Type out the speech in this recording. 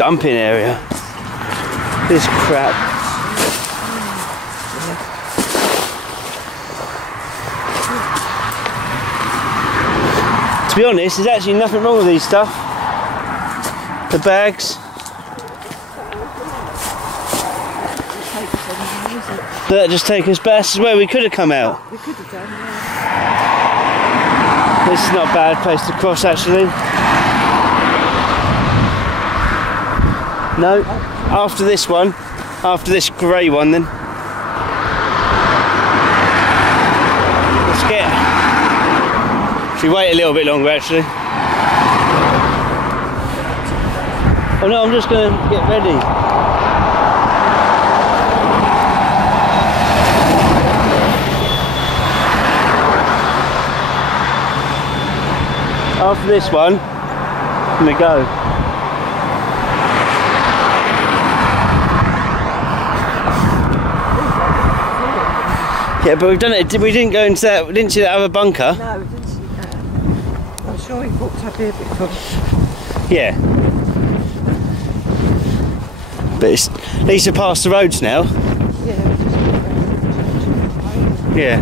dumping area. This crap. To be honest, there's actually nothing wrong with these stuff. The bags. That just take us back. This is where we could have come out. We could have done, yeah. This is not a bad place to cross, actually. No, after this one, after this grey one, then. Let's get. Should we wait a little bit longer, actually? Oh no, I'm just going to get ready. After this one, let me go. Yeah, but we've done it. We didn't go into that. We didn't see that other bunker. No, we didn't see that. I'm sure we walked up here before. Yeah. But it's at least we're past the roads now. Yeah. Yeah.